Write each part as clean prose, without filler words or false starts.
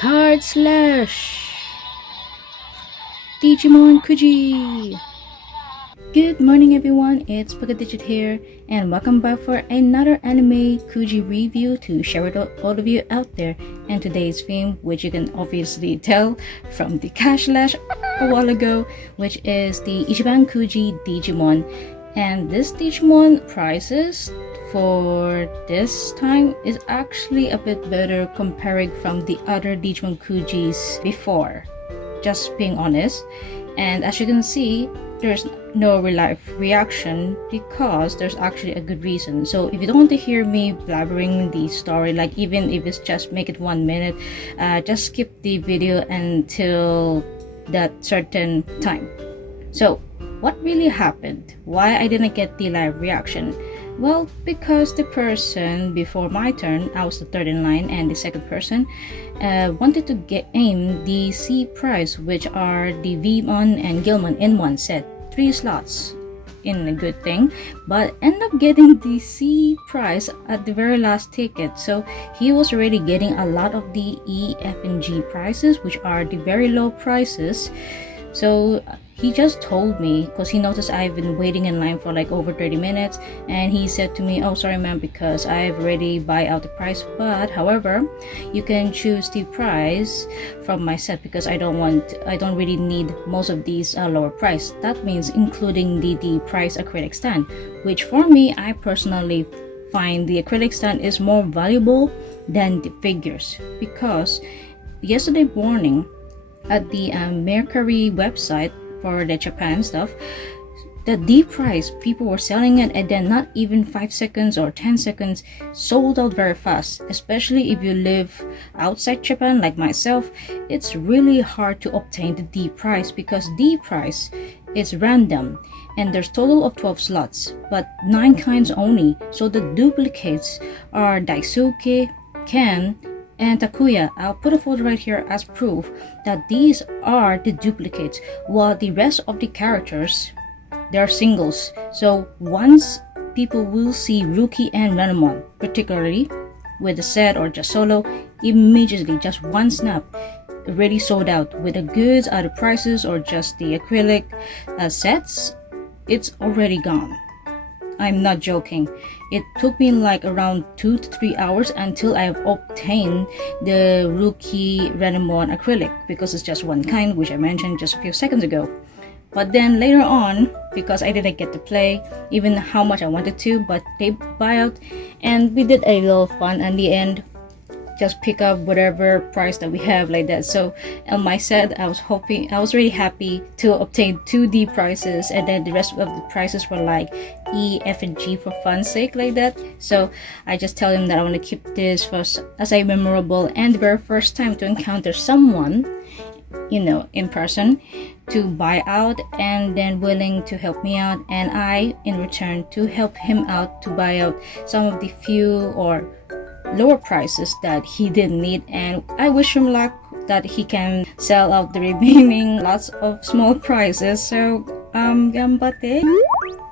Card Slash Digimon Kuji. Good morning everyone, it's Pokediged here and welcome back for another anime Kuji review to share with all of you out there. And today's theme, which you can obviously tell from the cash slash a while ago, which is the Ichiban Kuji Digimon. And this Digimon prices for this time is actually a bit better comparing from the other Digimon Kujis before, just being honest. And as you can see, there's no real life reaction because there's actually a good reason. So if you don't want to hear me blabbering the story, like even if it's just make it 1 minute, just skip the video until that certain time. So what really happened? Why I didn't get the live reaction? Well, because the person before my turn, I was the third in line, and the second person wanted to aim the C prize, which are the Vmon and Gilmon in one set, 3 slots in a good thing, but end up getting the C prize at the very last ticket. So he was already getting a lot of the E, F, and G prizes, which are the very low prices. So he just told me, because he noticed I've been waiting in line for like over 30 minutes, and he said to me, "Oh, sorry ma'am, because I've already buy out the price, but however you can choose the price from my set because I don't really need most of these lower price." That means including the price acrylic stand, which for me, I personally find the acrylic stand is more valuable than the figures, because yesterday morning at the Mercury website for the Japan stuff, the D price, people were selling it, and then not even 5 seconds or 10 seconds sold out very fast. Especially if you live outside Japan like myself, it's really hard to obtain the D price because D price is random and there's total of 12 slots but 9 kinds only. So the duplicates are Daisuke, Ken, and Takuya. I'll put a photo right here as proof that these are the duplicates, while the rest of the characters, they're singles. So once people will see Rookie and Renamon, particularly with the set or just solo, immediately, just one snap, already sold out. With the goods, other prices, or just the acrylic sets, it's already gone. I'm not joking. It took me like around 2 to 3 hours until I've obtained the Rookie Renamon acrylic, because it's just one kind, which I mentioned just a few seconds ago. But then later on, because I didn't get to play even how much I wanted to, but they buy out and we did a little fun in the end. Just pick up whatever price that we have like that. So on my set, I was really happy to obtain 2D prices, and then the rest of the prices were like E, F, and G for fun's sake like that. So I just tell him that I want to keep this first as a memorable and the very first time to encounter someone, you know, in person, to buy out and then willing to help me out, and I in return to help him out to buy out some of the few or lower prices that he didn't need. And I wish him luck that he can sell out the remaining lots of small prices. So ganbatte.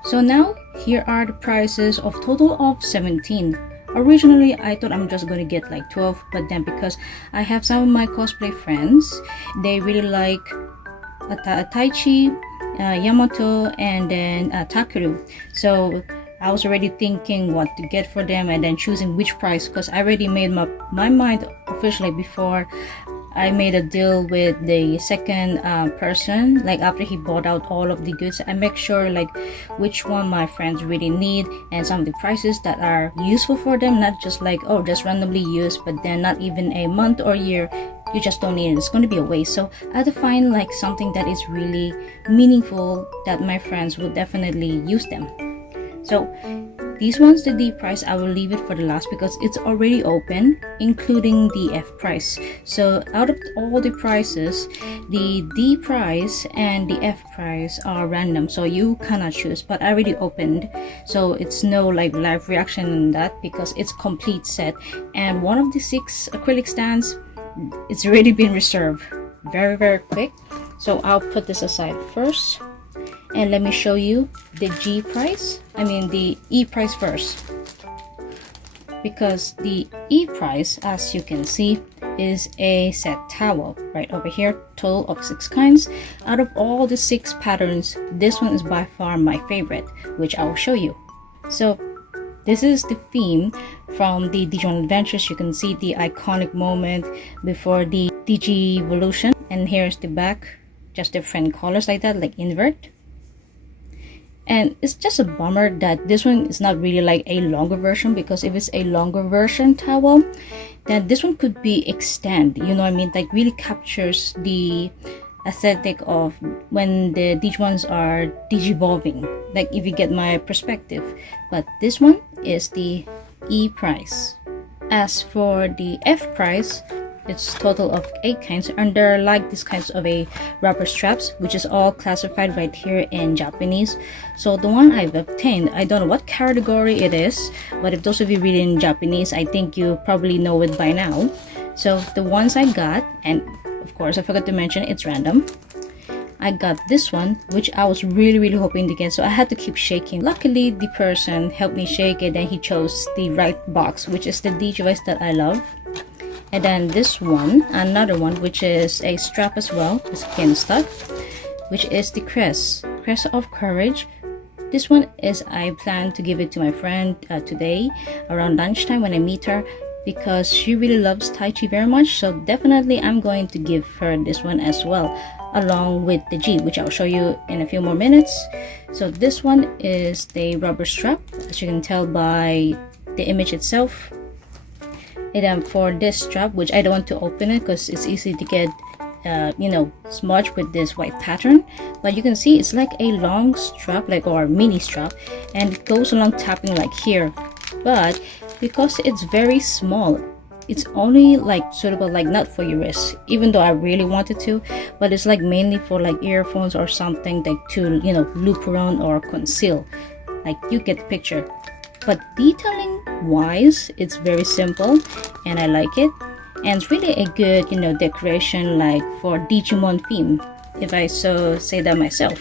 So now here are the prices of total of 17. Originally I thought I'm just going to get like 12, but then because I have some of my cosplay friends, they really like Taichi, Yamato, and then Takeru. So I was already thinking what to get for them and then choosing which price, because I already made my mind officially before I made a deal with the second person. Like after he bought out all of the goods, I make sure like which one my friends really need and some of the prices that are useful for them, not just like, oh, just randomly used, but then not even a month or year, you just don't need it, it's going to be a waste. So I had to find like something that is really meaningful that my friends will definitely use them. So these ones, the D price, I will leave it for the last because it's already open, including the F price. So out of all the prices, the D price and the F price are random, so you cannot choose, but I already opened, so it's no like live reaction in that because it's complete set. And one of the 6 acrylic stands, it's already been reserved very quick. So I'll put this aside first. And let me show you the G price, the E price first, because the E price, as you can see, is a set towel right over here, total of 6 kinds. Out of all the 6 patterns, this one is by far my favorite, which I will show you. So this is the theme from the Digimon Adventures. You can see the iconic moment before the Digivolution, and here's the back, just different colors like that, like invert. And it's just a bummer that this one is not really like a longer version, because if it's a longer version towel, then this one could be extend, you know what I mean, like really captures the aesthetic of when the Digimons are digivolving, like if you get my perspective. But this one is the E price. As for the F price, it's total of 8 kinds, and there are like these kinds of a rubber straps, which is all classified right here in Japanese. So the one I've obtained, I don't know what category it is, but if those of you read in Japanese, I think you probably know it by now. So the ones I got, and of course I forgot to mention it's random, I got this one, which I was really hoping to get, so I had to keep shaking. Luckily the person helped me shake it and he chose the right box, which is the Digivice that I love. And then this one, another one, which is a strap as well, the skin stuff, which is the crest of courage. This one is, I plan to give it to my friend today around lunchtime when I meet her, because she really loves Tai Chi very much. So definitely I'm going to give her this one as well, along with the G, which I'll show you in a few more minutes. So this one is the rubber strap, as you can tell by the image itself. And then for this strap, which I don't want to open it because it's easy to get smudged with this white pattern, but you can see it's like a long strap, like, or mini strap, and it goes along tapping like here. But because it's very small, it's only like suitable, like not for your wrist, even though I really wanted to, but it's like mainly for like earphones or something, like to loop around or conceal, like you get the picture. But detailing wise, it's very simple and I like it, and it's really a good decoration, like for Digimon theme, if I so say that myself.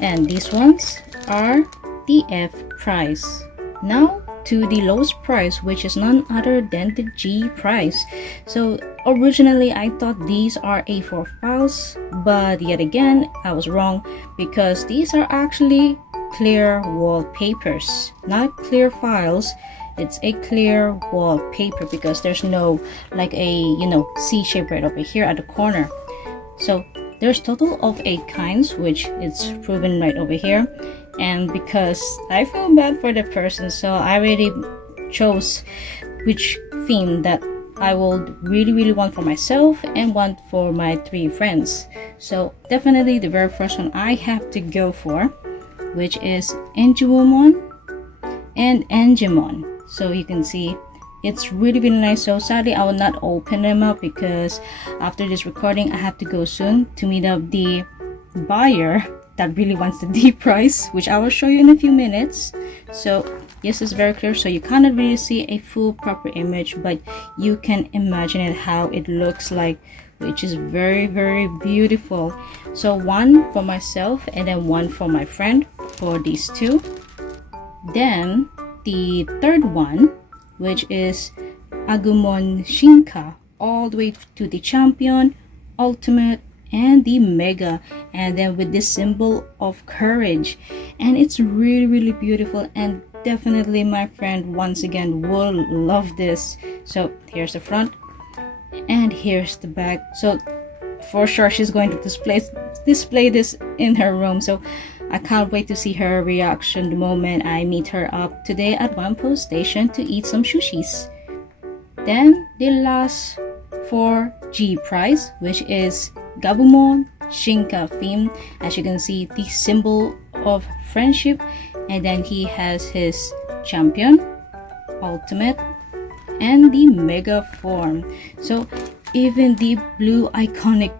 And these ones are the F price. Now to the lowest price, which is none other than the G price. So originally I thought these are A4 files, but yet again I was wrong, because these are actually clear wallpapers, not clear files. It's a clear wallpaper, because there's no like a C shape right over here at the corner. So there's total of 8 kinds, which it's proven right over here. And because I feel bad for the person, so I already chose which theme that I will really want for myself and want for my 3 friends. So definitely the very first one I have to go for, which is Enjumon and Enjimon. So you can see it's really nice. So sadly I will not open them up, because after this recording I have to go soon to meet up the buyer that really wants the D price, which I will show you in a few minutes. So yes, it's very clear, so you cannot really see a full proper image, but you can imagine it how it looks like, which is very beautiful. So one for myself and then one for my friend, for these 2. Then the third one, which is Agumon Shinka, all the way to the champion, ultimate, and the mega, and then with this symbol of courage. And it's really beautiful, and definitely my friend once again will love this. So here's the front and here's the back. So for sure she's going to display this in her room, so I can't wait to see her reaction the moment I meet her up today at Wampo Station to eat some sushis. Then the last for G price, which is Gabumon Shinka theme. As you can see, the symbol of friendship, and then he has his champion, ultimate, and the mega form. So even the blue iconic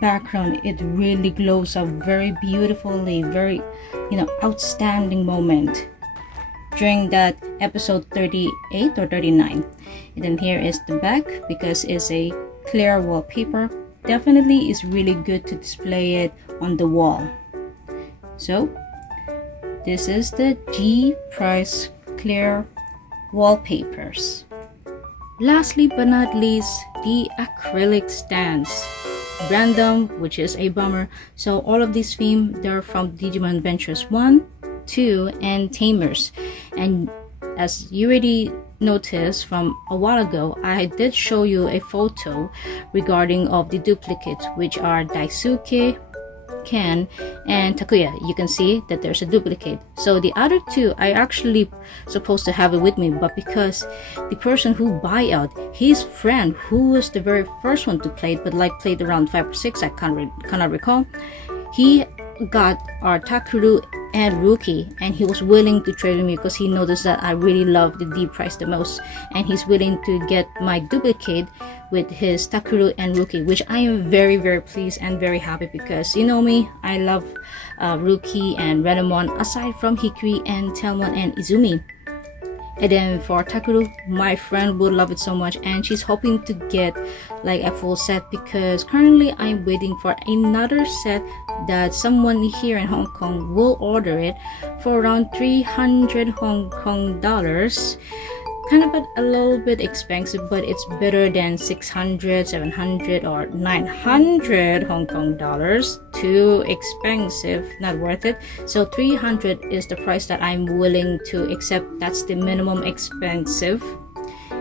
background, it really glows up very beautifully, very outstanding moment during that episode 38 or 39. And then here is the back, because it's a clear wallpaper. Definitely is really good to display it on the wall. So this is the G price clear wallpapers. Lastly but not least, the acrylic stands. Random, which is a bummer. So all of these themes, they're from Digimon Adventures 1, 2, and Tamers. And as you already noticed from a while ago, I did show you a photo regarding of the duplicates, which are Daisuke, Ken, and Takuya. You can see that there's a duplicate. So the other two, I actually supposed to have it with me, but because the person who buyout, his friend who was the very first one to play it, but like played around 5 or 6, I cannot recall, he got our Takuru and Rookie, and he was willing to trade with me because he noticed that I really love the D price the most, and he's willing to get my duplicate with his Takuru and Rookie, which I am very pleased and very happy, because you know me, I love Rookie and Renamon aside from Hikari and Telmon and Izumi. And then for Takuru, my friend would love it so much, and she's hoping to get like a full set, because currently I'm waiting for another set that someone here in Hong Kong will order it for around 300 Hong Kong dollars. Kind of a little bit expensive, but it's better than 600, 700, or 900 Hong Kong dollars. Too expensive, not worth it. So 300 is the price that I'm willing to accept. That's the minimum expensive.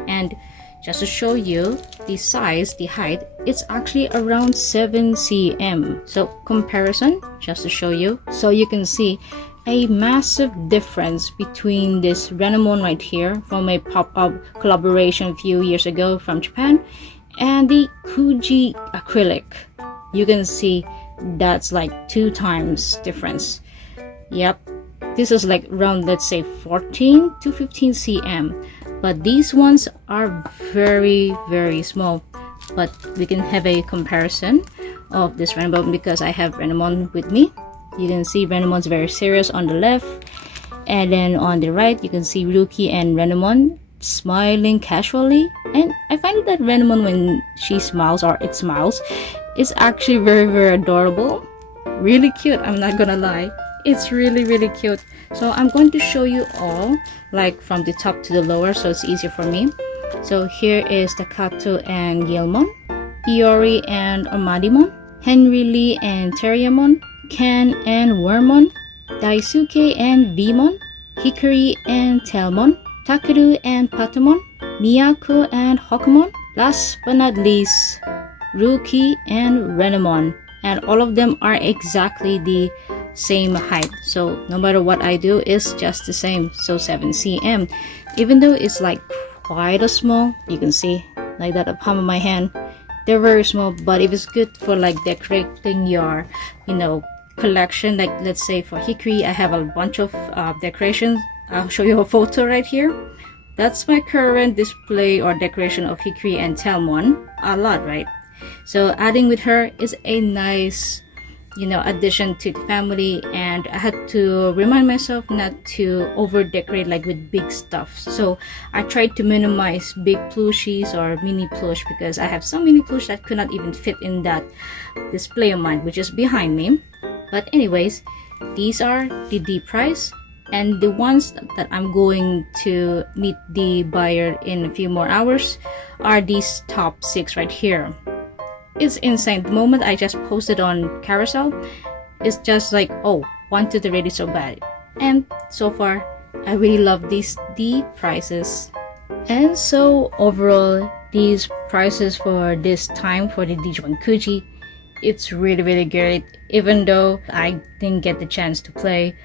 And just to show you the size, the height, it's actually around 7 cm. So comparison, just to show you, so you can see a massive difference between this Renamon right here from a pop-up collaboration a few years ago from Japan and the Kuji acrylic. You can see that's like 2 times difference. Yep, this is like around, let's say, 14 to 15 cm, but these ones are very small. But we can have a comparison of this Renamon because I have Renamon with me. You can see Renamon's very serious on the left, and then on the right you can see Rookie and Renamon smiling casually. And I find that Renamon, when she smiles, or it smiles, is actually very adorable, really cute. I'm not gonna lie, it's really cute. So I'm going to show you all, like from the top to the lower, so it's easier for me. So here is Takato and Gilmon, Iori and Armadimon, Henry Lee and Terriamon, Ken and Wormon, Daisuke and Vmon, Hikari and Telmon, Takuru and Patamon, Miyako and Hokumon, last but not least, Rookie and Renamon. And all of them are exactly the same height, so no matter what I do, it's just the same. So 7 cm, even though it's like quite a small, you can see like that, the palm of my hand, they're very small. But if it's good for like decorating your, you know, collection, like let's say for Hikari, I have a bunch of decorations. I'll show you a photo right here. That's my current display or decoration of Hikari and Telmon. A lot, right? So adding with her is a nice, you know, addition to the family, and I had to remind myself not to over decorate like with big stuff. So I tried to minimize big plushies or mini plush, because I have some mini plush that could not even fit in that display of mine, which is behind me. But anyways, these are the D price, and the ones that I'm going to meet the buyer in a few more hours are these top 6 right here. It's insane. The moment I just posted on Carousel, it's just like, oh, wanted already so bad. And so far, I really love these D prices. And so overall, these prices for this time for the Ichiban Kuji, it's really great, even though I didn't get the chance to play.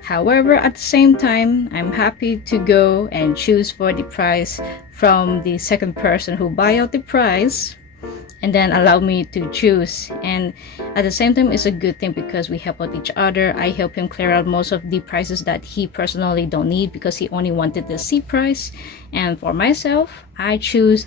However, at the same time, I'm happy to go and choose for the price from the second person who buy out the price, and then allow me to choose. And at the same time, it's a good thing because we help out each other. I help him clear out most of the prices that he personally don't need, because he only wanted the C price. And for myself, I choose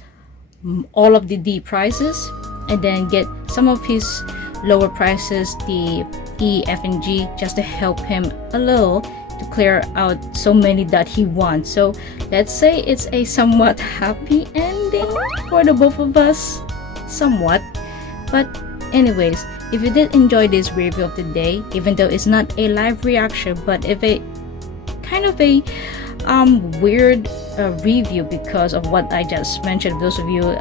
all of the D prices, and then get some of his lower prices, the E, F, and G, just to help him a little to clear out so many that he wants. So let's say it's a somewhat happy ending for the both of us, somewhat. But anyways, if you did enjoy this review of the day, even though it's not a live reaction, but if a kind of a weird review because of what I just mentioned. Those of you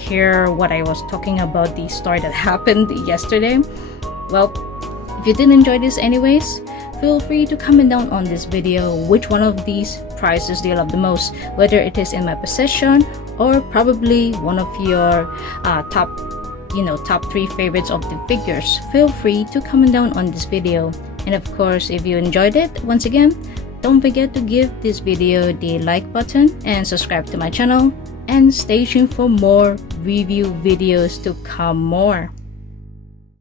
hear what I was talking about, the story that happened yesterday. Well, if you did enjoy this anyways, feel free to comment down on this video which one of these prizes do you love the most, whether it is in my possession or probably one of your top 3 favorites of the figures. Feel free to comment down on this video. And of course, if you enjoyed it, once again, don't forget to give this video the like button and subscribe to my channel, and stay tuned for more review videos to come more.